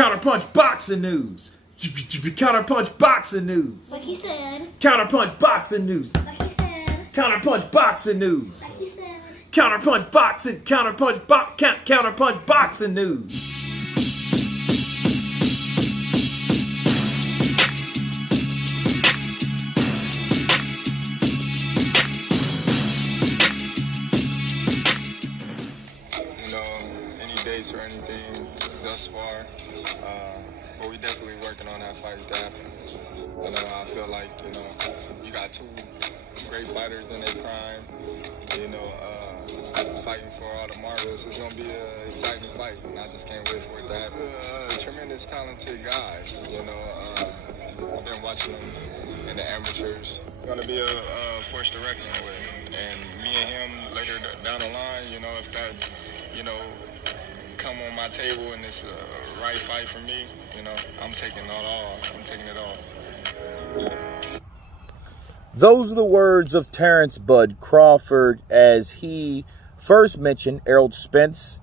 Counterpunch boxing news. Counterpunch boxing news. Like he said. Counterpunch boxing news. Like he said. Counterpunch boxing news. Like he said. Counterpunch boxing. Counterpunch boxing news. Or anything thus far, but we definitely working on that fight to happen. I feel like, you got two great fighters in their prime, fighting for all the marbles. It's going to be an exciting fight, and I just can't wait for it to happen. He's a tremendous talented guy, I've been watching him in the amateurs. It's going to be a force to reckon with, and me and him later down the line, if that, come on my table and it's a right fight for me, I'm taking it all. I'm taking it all. Those are the words of Terence Bud Crawford as he first mentioned Errol Spence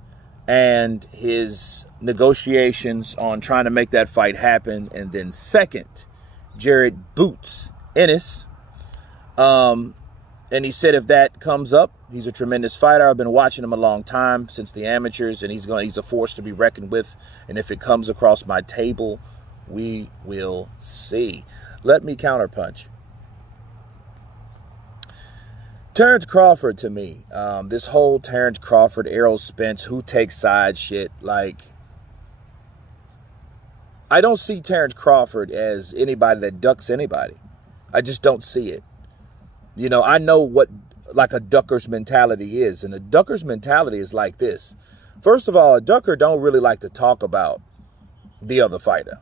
and his negotiations on trying to make that fight happen. And then second, Jared Boots Ennis. And he said if that comes up, he's a tremendous fighter. I've been watching him a long time since the amateurs, and he's a force to be reckoned with. And if it comes across my table, we will see. Let me counterpunch. Terence Crawford, to me, this whole Terence Crawford, Errol Spence, who takes sides shit, like, I don't see Terence Crawford as anybody that ducks anybody. I just don't see it. I know what like a ducker's mentality is, and a ducker's mentality is like this. First of all, a ducker don't really like to talk about the other fighter.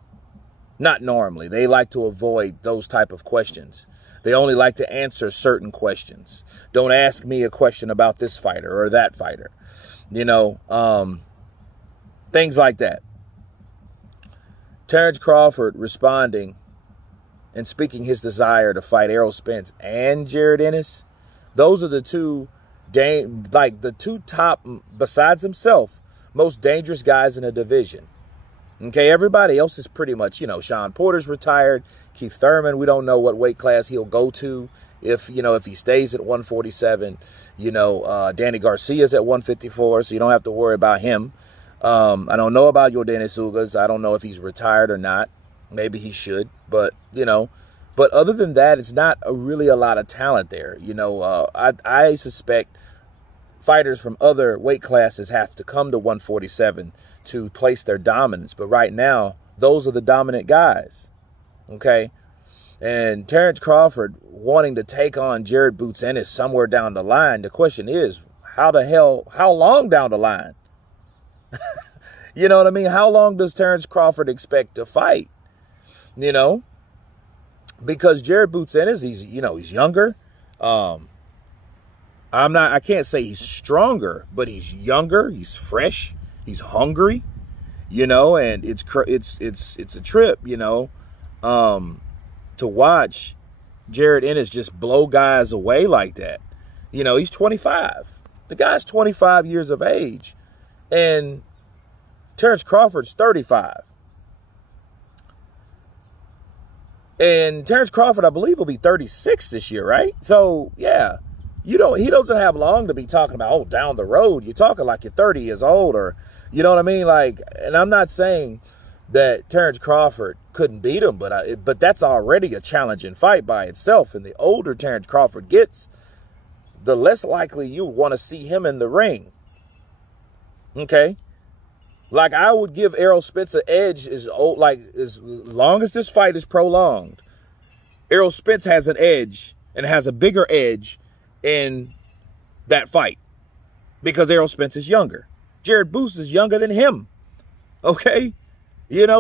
Not normally. They like to avoid those type of questions. They only like to answer certain questions. Don't ask me a question about this fighter or that fighter. Things like that. Terence Crawford responding and speaking his desire to fight Errol Spence and Jared Ennis, those are the two, the two top, besides himself, most dangerous guys in the division. Okay, everybody else is pretty much, Sean Porter's retired. Keith Thurman, we don't know what weight class he'll go to if he stays at 147. Danny Garcia's at 154, so you don't have to worry about him. I don't know about Yordenis Ugas. I don't know if he's retired or not. Maybe he should, but, but other than that, it's not really a lot of talent there. I suspect fighters from other weight classes have to come to 147 to place their dominance. But right now, those are the dominant guys. Okay. And Terence Crawford wanting to take on Jared Boots Ennis somewhere down the line. The question is, how long down the line? You know what I mean? How long does Terence Crawford expect to fight? Because Jared Boots Ennis, he's younger. I can't say he's stronger, but he's younger, he's fresh, he's hungry, and it's a trip, to watch Jared Ennis just blow guys away like that. He's 25. The guy's 25 years of age, and Terence Crawford's 35. And Terence Crawford, I believe, will be 36 this year, right? So, yeah, he doesn't have long to be talking about, down the road. You're talking like you're 30 years old, or, you know what I mean? Like, and I'm not saying that Terence Crawford couldn't beat him, but that's already a challenging fight by itself. And the older Terence Crawford gets, the less likely you want to see him in the ring. Okay? Like, I would give Errol Spence an edge as long as this fight is prolonged. Errol Spence has an edge and has a bigger edge in that fight because Errol Spence is younger. Jared Boots is younger than him. Okay?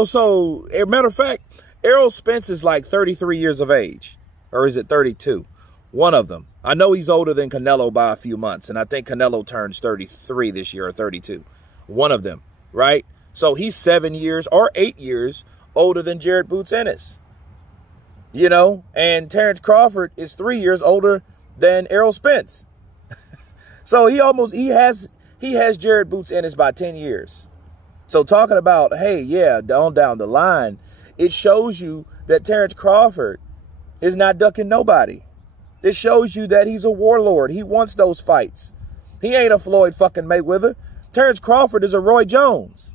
So, as a matter of fact, Errol Spence is like 33 years of age. Or is it 32? One of them. I know he's older than Canelo by a few months, and I think Canelo turns 33 this year or 32. One of them. Right? So he's 7 years or 8 years older than Jared Boots Ennis. And Terence Crawford is 3 years older than Errol Spence. So he has Jared Boots Ennis by 10 years. So talking about, hey, yeah, down the line, it shows you that Terence Crawford is not ducking nobody. It shows you that he's a warlord. He wants those fights. He ain't a Floyd fucking Mayweather. Terence Crawford is a Roy Jones.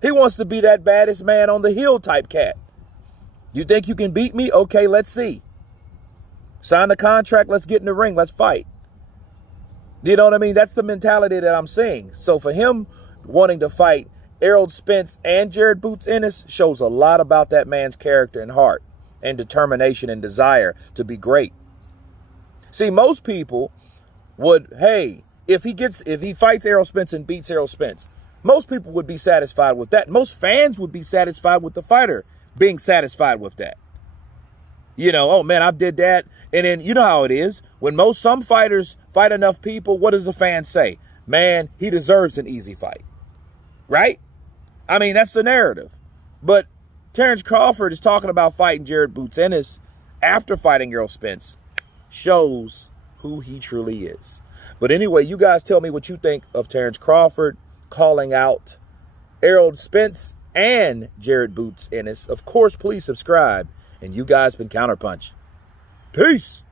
He wants to be that baddest man on the hill type cat. You think you can beat me? Okay, let's see. Sign the contract. Let's get in the ring. Let's fight. You know what I mean? That's the mentality that I'm seeing. So for him wanting to fight Errol Spence and Jared Boots Ennis shows a lot about that man's character and heart and determination and desire to be great. See, most people would, hey, if he fights Errol Spence and beats Errol Spence, most people would be satisfied with that. Most fans would be satisfied with the fighter being satisfied with that. You know, oh man, I did that. And then you know how it is. When some fighters fight enough people, what does the fan say? Man, he deserves an easy fight. Right? I mean, that's the narrative. But Terence Crawford is talking about fighting Jared Boots Ennis after fighting Errol Spence. Shows who he truly is. But anyway, you guys tell me what you think of Terence Crawford calling out Errol Spence and Jared Boots Ennis. Of course, please subscribe. And you guys been Counterpunch. Peace.